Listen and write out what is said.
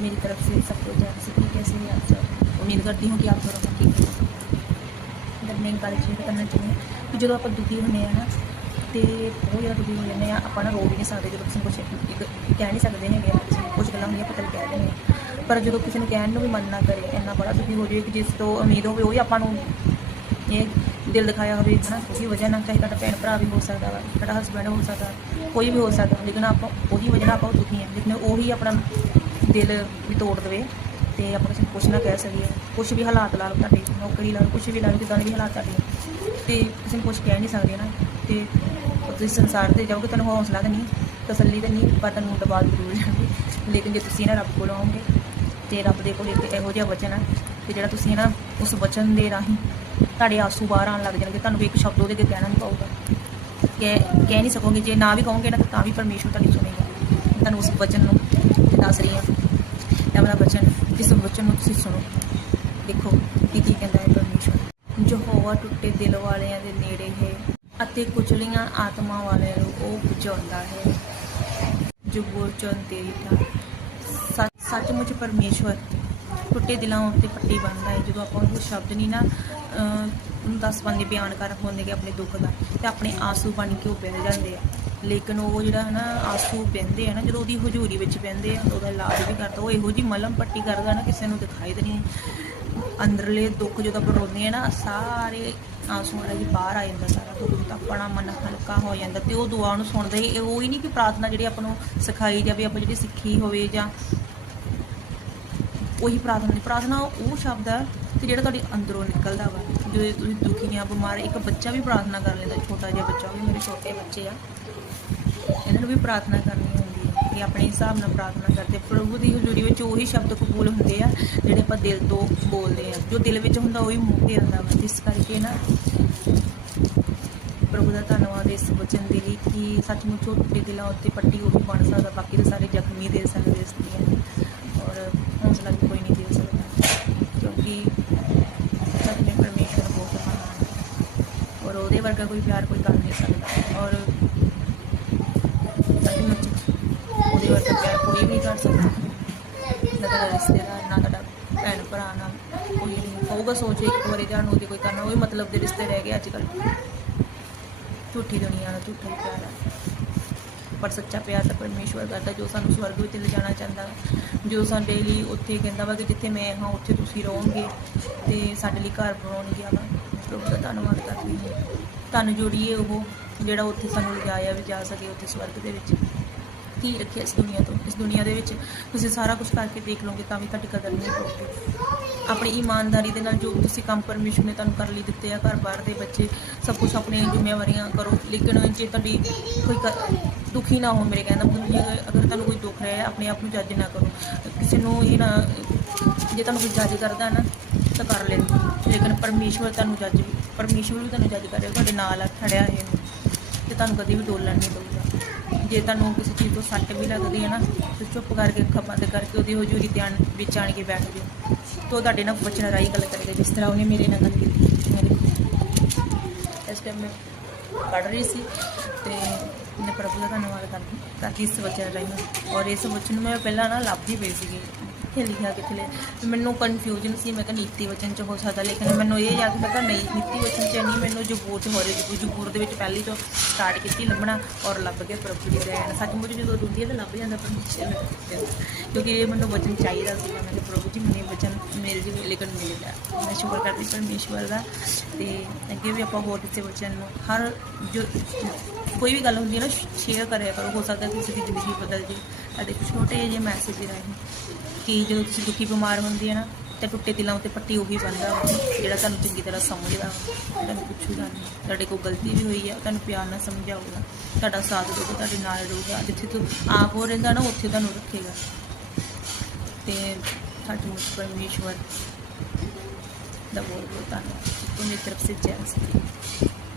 मेरी तरफ से सबको जय सके कैसे हैं आप सब उम्मीद करती हूँ कि आप दोनों सब ठीक हैं ਜਦ ਮੈਂ ਇੱਕ ਗੱਲ ਸ਼ੇਅਰ ਕਰਨਾ ਚਾਹੁੰਦੀ ਹਾਂ ਕਿ ਜਦੋਂ ਆਪਾਂ ਦੁਖੀ ਹੁੰਦੇ ਆ ਨਾ ਤੇ ਬਹੁਤ ਜ਼ਿਆਦਾ ਦੁਖੀ ਹੋ ਜਾਂਦੇ ਆ ਆਪਾਂ ਨਾ ਰੋ ਵੀ ਨਹੀਂ ਸਕਦੇ ਜਦੋਂ ਕਿਸੇ ਨੂੰ ਕੁਝ ਇੱਕ ਕਹਿ ਨਹੀਂ ਸਕਦੇ ਹੈਗੇ ਆ ਕਿਸੇ ਨੂੰ ਕੁਝ ਗੱਲਾਂ ਹੁੰਦੀਆਂ ਪਤਾ ਕਹਿ ਦਿੰਦੇ ਆ ਪਰ ਜਦੋਂ ਕਿਸੇ ਨੂੰ ਕਹਿਣ ਨੂੰ ਵੀ ਮਨ ਨਾ ਕਰੇ ਇੰਨਾ ਬੜਾ ਦੁਖੀ ਹੋ ਜਾਵੇ ਕਿ ਜਿਸ ਤੋਂ ਉਮੀਦ ਹੋਵੇ ਉਹ ਹੀ ਆਪਾਂ ਨੂੰ ਇਹ ਦਿਲ ਦਿਖਾਇਆ ਹੋਵੇ ਹਨਾ ਉਹਦੀ ਵਜ੍ਹਾ ਨਾਲ ਚਾਹੇ ਤੁਹਾਡਾ ਭੈਣ ਭਰਾ ਵੀ ਹੋ ਸਕਦਾ ਵਾ ਤੁਹਾਡਾ ਹਸਬੈਂਡ ਹੋ ਸਕਦਾ ਕੋਈ ਵੀ ਹੋ ਸਕਦਾ ਲੇਕਿਨ ਆਪਾਂ ਉਹਦੀ ਵਜ੍ਹਾ ਨਾਲ ਆਪਾਂ ਉਹ ਦੁਖੀ ਹਾਂ ਲੇਕਿਨ ਉਹੀ ਆਪਣਾ ਦਿਲ ਵੀ ਤੋੜ ਦੇਵੇ ਤੇ ਆਪਾਂ ਕਿਸੇ ਨੂੰ ਕੁਛ ਨਾ ਕਹਿ ਸਕੀਏ। ਕੁਛ ਵੀ ਹਾਲਾਤ ਲਾ ਲਓ ਤੁਹਾਡੇ ਨੌਕਰੀ ਲਾ ਲਓ ਕੁਛ ਵੀ ਲਾ ਲਓ ਜਿੱਦਾਂ ਦੇ ਵੀ ਹਾਲਾਤ ਤੁਹਾਡੇ। ਆ, ਤੇ ਕਿਸੇ ਨੂੰ ਕੁਛ ਕਹਿ ਨਹੀਂ ਸਕਦੇ ਨਾ। ਤੇ ਤੁਸੀਂ ਸੰਸਾਰ ਤੇ ਜਾਓਗੇ ਤੁਹਾਨੂੰ ਹੌਸਲਾ ਤਾਂ ਨਹੀਂ ਤਸੱਲੀ ਤਾਂ ਨਹੀਂ ਪਰ ਤੁਹਾਨੂੰ ਦਬਾਅ ਜ਼ਰੂਰ ਜਾਣਗੇ ਲੇਕਿਨ ਜੇ ਤੁਸੀਂ ਨਾ ਰੱਬ ਕੋਲ ਆਉਂਗੇ ਤੇ ਰੱਬ ਦੇ ਕੋਲ ਇੱਕ ਇਹੋ ਜਿਹਾ ਵਚਨ ਹੈ ਕਿ ਜਿਹੜਾ ਤੁਸੀਂ ਨਾ ਉਸ ਵਚਨ ਦੇ ਰਾਹੀਂ ਤੁਹਾਡੇ ਆਂਸੂ ਬਾਹਰ ਆਉਣ ਲੱਗ ਜਾਣਗੇ। ਤੁਹਾਨੂੰ ਵੀ ਇੱਕ ਸ਼ਬਦ ਉਹਦੇ ਅੱਗੇ ਕਹਿਣਾ ਨਹੀਂ ਪਊਗਾ। ਕਹਿ ਕਹਿ ਨਹੀਂ ਸਕੋਗੇ। ਜੇ ਨਾ ਵੀ ਕਹੋਗੇ ਨਾ ਤਾਂ ਵੀ ਪਰਮੇਸ਼ਵਰ ਤੁਹਾਡੀ ਸੁਣੇਗਾ। ਤੁਹਾਨੂੰ ਉਸ ਵਚਨ ਨੂੰ ਦੱਸ ਰਹੀ ਹਾਂ। ਇਹ ਵਾਲਾ ਇਸ ਵਚਨ ਨੂੰ ਤੁਸੀਂ ਸੁਣੋ। ਦੇਖੋ ਕੀ ਕੀ ਕਹਿੰਦਾ ਹੈ ਪਰਮੇਸ਼ਵਰ। ਜੋ ਹੋਵਾ ਟੁੱਟੇ ਦਿਲ ਵਾਲਿਆਂ ਦੇ ਨੇੜੇ ਹੈ ਅਤੇ ਕੁਚਲੀਆਂ ਆਤਮਾ ਵਾਲਿਆਂ ਨੂੰ ਉਹ ਬੁਝਾਉਂਦਾ ਹੈ। ਜੋ ਗੁਰਚਨ ਤੇਰੀ ਥਾਂ ਸੱਚਮੁੱਚ ਪਰਮੇਸ਼ਵਰ ਟੁੱਟੇ ਦਿਲਾਂ ਉੱਤੇ ਪੱਟੀ ਬੰਨਦਾ ਹੈ। ਜਦੋਂ ਆਪਾਂ ਉਹ ਸ਼ਬਦ ਨਹੀਂ ਨਾ ਅਹ, ਦਸ ਬੰਦੇ ਬਿਆਨ ਕਰ ਪਾਉਂਦੇ ਕਿ ਆਪਣੇ ਦੁੱਖ ਦਾ ਤੇ ਆਪਣੇ ਆਂਸੂ ਬਣ ਕੇ ਉਹ ਬਹਿ ਜਾਂਦੇ ਆ। ਲੇਕਿਨ ਉਹ ਜਿਹੜਾ ਹੈ ਨਾ ਆਂਸੂ ਬਹਿੰਦੇ ਆ ਨਾ, ਜਦੋਂ ਉਹਦੀ ਹਜ਼ੂਰੀ ਵਿੱਚ ਬਹਿੰਦੇ ਆ ਤਾਂ ਉਹਦਾ ਇਲਾਜ ਵੀ ਕਰਦਾ, ਉਹ ਇਹੋ ਜੀ ਮਲਮ ਪੱਟੀ ਕਰਦਾ ਨਾ, ਕਿਸੇ ਨੂੰ ਦਿਖਾਈ ਤੇ ਨਹੀਂ ਅੰਦਰਲੇ ਦੁੱਖ ਜਦੋਂ ਆਪਾਂ ਰੋਂਦੇ ਆ ਨਾ, ਸਾਰੇ ਆਂਸੂਆਂ ਵਾਲਾ ਜੀ ਬਾਹਰ ਆ ਜਾਂਦਾ ਸਾਰਾ ਦੁੱਖ ਤਾਂ ਆਪਣਾ ਮਨ ਹਲਕਾ ਹੋ ਜਾਂਦਾ ਤੇ ਉਹ ਦੁਆ ਨੂੰ ਸੁਣਦੇ ਹੀ, ਇਹ ਉਹ ਹੀ ਨਹੀਂ ਕਿ ਪ੍ਰਾਰਥਨਾ ਜਿਹੜੀ ਆਪਾਂ ਨੂੰ ਸਿਖਾਈ ਜਾਵੇ, ਆਪਾਂ ਜਿਹੜੀ ਸਿੱਖੀ ਹੋਵੇ ਜਾਂ ਉਹੀ ਪ੍ਰਾਰਥਨਾ ਦੀ, ਪ੍ਰਾਰਥਨਾ ਉਹ ਸ਼ਬਦ ਹੈ ਕਿ ਜਿਹੜਾ ਤੁਹਾਡੇ ਅੰਦਰੋਂ ਨਿਕਲਦਾ ਵਾ। ਜਦੋਂ ਤੁਸੀਂ ਦੁਖੀ ਆ ਬਿਮਾਰ, ਇੱਕ ਬੱਚਾ ਵੀ ਪ੍ਰਾਰਥਨਾ ਕਰ ਲੈਂਦਾ, ਛੋਟਾ ਜਿਹਾ ਬੱਚਾ ਵੀ ਮੇਰੇ ਛੋਟੇ ਬੱਚੇ ਆ। ਇਹਨਾਂ ਨੂੰ ਵੀ ਪ੍ਰਾਰਥਨਾ ਕਰਨੀ ਹੁੰਦੀ ਹੈ ਕਿ ਆਪਣੇ ਹਿਸਾਬ ਨਾਲ ਪ੍ਰਾਰਥਨਾ ਕਰਦੇ। ਪ੍ਰਭੂ ਦੀ ਹਜ਼ੂਰੀ ਵਿੱਚ ਉਹੀ ਸ਼ਬਦ ਕਬੂਲ ਹੁੰਦੇ ਆ, ਜਿਹੜੇ ਆਪਾਂ ਦਿਲ ਤੋਂ ਬੋਲਦੇ ਆ। ਜੋ ਦਿਲ ਵਿੱਚ ਹੁੰਦਾ, ਉਹੀ ਮੂੰਹ ਤੇ ਆਉਂਦਾ ਵਾ। ਇਸ ਕਰਕੇ ਨਾ ਪ੍ਰਭੂ ਦਾ ਧੰਨਵਾਦ ਇਸ ਵਚਨ ਦੇ ਲਈ ਕਿ ਸੱਚਮੁੱਚ ਉਹ ਦਿਲਾਂ ਉੱਤੇ ਪੱਟੀ ਉਹ ਵੀ ਬਣ ਸਕਦਾ। ਬਾਕੀ ਤਾਂ ਸਾਰੇ ਜ਼ਖਮੀ ਦੇ ਸਕਦੇ ਇਸ ਦੀਆਂ ਔਰ ਹੌਸਲਾ ਵੀ ਕੋਈ ਨਹੀਂ ਦੇ ਸਕਦਾ ਕਿਉਂਕਿ ਸੱਚੇ ਪਰਮੇਸ਼ਰ ਬਹੁਤ ਮਹਾਨ ਹੈ ਵਰਗਾ ਕੋਈ ਪਿਆਰ, ਕੋਈ ਕਰ ਨਹੀਂ ਸਕਦਾ ਔਰ ਉਹਦੇ ਵਰਗਾ ਪਿਆਰ ਕੋਈ ਵੀ ਕਰ ਸਕਦਾ। ਨਾ ਤੁਹਾਡਾ ਰਿਸ਼ਤੇਦਾਰ, ਨਾ ਤੁਹਾਡਾ ਭੈਣ ਭਰਾ, ਨਾ ਕੋਈ ਨਹੀਂ ਹੋਊਗਾ ਸੋਚ ਇੱਕ ਵਾਰੀ ਤੁਹਾਨੂੰ ਉਹਦੇ ਕੋਈ ਕਰਨਾ ਉਹ ਮਤਲਬ ਦੇ ਰਿਸ਼ਤੇ ਰਹਿ ਗਏ ਅੱਜ ਕੱਲ੍ਹ ਝੂਠੀ ਦੁਨੀਆ ਦਾ ਝੂਠਾ ਪਿਆਰ ਹੈ। ਪਰ ਸੱਚਾ ਪਿਆਰ ਤਾਂ ਪਰਮੇਸ਼ਵਰ ਕਰਦਾ, ਜੋ ਸਾਨੂੰ ਸਵਰਗ ਵਿੱਚ ਲਿਜਾਣਾ ਚਾਹੁੰਦਾ, ਜੋ ਸਾਡੇ ਲਈ ਉੱਥੇ ਕਹਿੰਦਾ ਵਾ ਕਿ ਜਿੱਥੇ ਮੈਂ ਹਾਂ, ਉੱਥੇ ਤੁਸੀਂ ਰਹੋਗੇ ਤੇ ਸਾਡੇ ਲਈ ਘਰ ਬਣਾਉਣਗੇ ਵਾ। ਪ੍ਰਭੂ ਦਾ ਧੰਨਵਾਦ ਕਰਦੀ ਹਾਂ। ਤੁਹਾਨੂੰ ਜੋੜੀਏ ਉਹ, ਜਿਹੜਾ ਉੱਥੇ ਸਾਨੂੰ ਲਿਜਾਇਆ ਵੀ ਜਾ ਸਕੇ ਉੱਥੇ ਸਵਰਗ ਦੇ ਵਿੱਚ। ਕੀ ਰੱਖਿਆ ਇਸ ਦੁਨੀਆ ਤੋਂ? ਇਸ ਦੁਨੀਆ ਦੇ ਵਿੱਚ ਤੁਸੀਂ ਸਾਰਾ ਕੁਝ ਕਰਕੇ ਦੇਖ ਲਓਗੇ ਤਾਂ ਵੀ ਤੁਹਾਡੀ ਕਦਰ ਨਹੀਂ ਹੋਊਗੀ। ਆਪਣੀ ਇਮਾਨਦਾਰੀ ਦੇ ਨਾਲ ਜੋ ਵੀ ਤੁਸੀਂ ਕੰਮ ਪਰਮਿਸ਼ਨ ਨੇ ਤੁਹਾਨੂੰ ਕਰ ਲਈ ਦਿੱਤੇ ਆ, ਘਰ ਬਾਹਰ ਦੇ ਬੱਚੇ, ਸਭ ਕੁਝ ਆਪਣੀਆਂ ਜ਼ਿੰਮੇਵਾਰੀਆਂ ਕਰੋ। ਲੇਕਿਨ ਜੇ ਤੁਹਾਡੀ ਕੋਈ ਕ- ਦੁਖੀ ਨਾ ਹੋ ਮੇਰੇ ਕਹਿੰਦਾ ਮਤਲਬ ਜੇ ਅਗਰ ਤੁਹਾਨੂੰ ਕੋਈ ਦੁੱਖ ਰਿਹਾ ਹੈ, ਆਪਣੇ ਆਪ ਨੂੰ ਜੱਜ ਨਾ ਕਰੋ। ਕਿਸੇ ਨੂੰ ਇਹ ਨਾ, ਜੇ ਤੁਹਾਨੂੰ ਕੋਈ ਜੱਜ ਕਰਦਾ ਨਾ ਤਾਂ ਕਰ ਲੈਂਦੇ। ਲੇਕਿਨ ਪਰਮੇਸ਼ਵਰ ਤੁਹਾਨੂੰ ਜੱਜ ਪਰਮੇਸ਼ਵਰ ਵੀ ਤੁਹਾਨੂੰ ਜੱਜ ਕਰੇ, ਤੁਹਾਡੇ ਨਾਲ ਆ, ਖੜਿਆ ਹੈ ਤੇ ਤੁਹਾਨੂੰ ਕਦੀ ਵੀ ਡੋਲਣ ਨਹੀਂ ਦਊਗਾ। ਜੇ ਤੁਹਾਨੂੰ ਕਿਸੇ ਚੀਜ਼ ਤੋਂ ਸੱਟ ਵੀ ਲੱਗਦੀ ਹੈ ਨਾ, ਤੇ ਚੁੱਪ ਕਰਕੇ ਅੱਖਾਂ ਬੰਦ ਕਰਕੇ ਉਹਦੀ ਹਜ਼ੂਰੀ ਧਿਆਨ ਵਿੱਚ ਆਣ ਕੇ ਬੈਠ ਜਾਓ। ਤੇ ਉਹ ਤੁਹਾਡੇ ਨਾਲ ਵਚਨ ਰਾਈ ਗੱਲ ਕਰੇਗਾ ਜਿਸ ਤਰ੍ਹਾਂ ਉਹਨੇ ਮੇਰੇ ਨਾਲ ਗੱਲ ਕੀਤੀ। ਮੈਂ ਇਸ ਟਾਈਮ ਮੈਂ ਪੜ੍ਹ ਰਹੀ ਸੀ ਤੇ ਮੈਂ ਪ੍ਰਭੂ ਦਾ ਧੰਨਵਾਦ ਕਰਦੀ ਤਾਂ ਕਿ ਇਸ ਵਚਨ ਰਾਹੀਂ ਔਰ ਇਸ ਵਚਨ ਨੂੰ ਮੈਂ ਪਹਿਲਾਂ ਨਾ ਲੱਭਦੀ ਪਈ ਸੀਗੀ। ਕਿੱਥੇ ਲਿਖਿਆ ਕਿੱਥੇ ਲਿਖਿਆ। ਮੈਨੂੰ ਕਨਫਿਊਜ਼ਨ ਸੀ। ਮੈਂ ਕਿਹਾ ਨੀਤੀ ਵਚਨ ਚ ਹੋ ਸਕਦਾ। ਲੇਕਿਨ ਮੈਨੂੰ ਇਹ ਯਾਦ ਮੈਂ ਕਿਹਾ ਨਹੀਂ, ਨੀਤੀ ਵਚਨ ਚ ਨਹੀਂ, ਮੈਨੂੰ ਜਬੂਰ ਚ ਹੋ ਰਿਹਾ ਜਬੂਰ ਦੇ ਵਿੱਚ ਪਹਿਲੀ ਤੋਂ ਸਟਾਰਟ ਕੀਤੀ, ਲੱਭਣਾ ਔਰ ਲੱਭ ਕੇ ਪ੍ਰਭੂ ਦੀ ਰਹਿਣ। ਸੱਚਮੁੱਚ ਜਦੋਂ ਦੁਨੀਆ ਤੇ ਲੱਭ ਜਾਂਦਾ ਪਰਮੇਸ਼ਰ ਕਿਉਂਕਿ ਇਹ ਮੈਨੂੰ ਵਚਨ ਚਾਹੀਦਾ ਸੀ ਮੈਂ ਕਿਹਾ ਪ੍ਰਭੂ ਜੀ, ਮੈਨੂੰ ਵਚਨ ਮਿਲ ਜੀ ਲੇਕਿਨ ਮਿਲ ਗਿਆ। ਮੈਂ ਸ਼ੁਕਰ ਕਰਦੀ ਪਰਮੇਸ਼ਵਰ ਦਾ। ਤੇ ਅੱਗੇ ਵੀ ਆਪਾਂ ਹੋਰ ਕਿਸੇ ਵਚਨ ਨੂੰ ਹਰ ਜੋ ਕੋਈ ਵੀ ਗੱਲ ਹੁੰਦੀ ਹੈ ਨਾ ਸ਼ੇਅਰ ਕਰਿਆ ਕਰੋ ਹੋ ਸਕਦਾ ਕਿਸੇ ਦੀ ਜ਼ਿੰਦਗੀ ਬਦਲ ਜੇ। ਅਤੇ ਛੋਟੇ ਜਿਹੇ ਮੈਸੇਜ ਰਾਹੀਂ ਕਿ ਜਦੋਂ ਤੁਸੀਂ ਦੁਖੀ ਬਿਮਾਰ ਹੁੰਦੇ ਆ ਨਾ ਤੇ ਟੁੱਟੇ ਦਿਲਾਂ ਉੱਤੇ ਪੱਟੀ ਉਹੀ ਬੰਦਾ ਜਿਹੜਾ ਤੁਹਾਨੂੰ ਚੰਗੀ ਤਰ੍ਹਾਂ ਸਮਝਦਾ ਵਾ, ਤੁਹਾਨੂੰ ਪੁੱਛੂਗਾ ਨਹੀਂ। ਤੁਹਾਡੇ ਕੋਲ ਗਲਤੀ ਵੀ ਹੋਈ ਹੈ ਤੁਹਾਨੂੰ ਪਿਆਰ ਨਾਲ ਸਮਝਾਊਗਾ ਤੁਹਾਡਾ ਸਾਥ ਦੇਊਗਾ ਤੁਹਾਡੇ ਨਾਲ ਰਹੂਗਾ ਜਿੱਥੇ ਤੂੰ ਆਪ ਹੋ ਰਹਿੰਦਾ ਨਾ ਉੱਥੇ ਤੁਹਾਨੂੰ ਰੱਖੇਗਾ। ਤੇ ਸਾਡੇ ਮੁਖ ਪਰਮੇਸ਼ਵਰ ਦਾ ਬਹੁਤ ਬਹੁਤ ਧੰਨਵਾਦ ਤੁਹਾਡੀ ਤਰਫ ਸੇ ਜੈ ਸ੍ਰੀ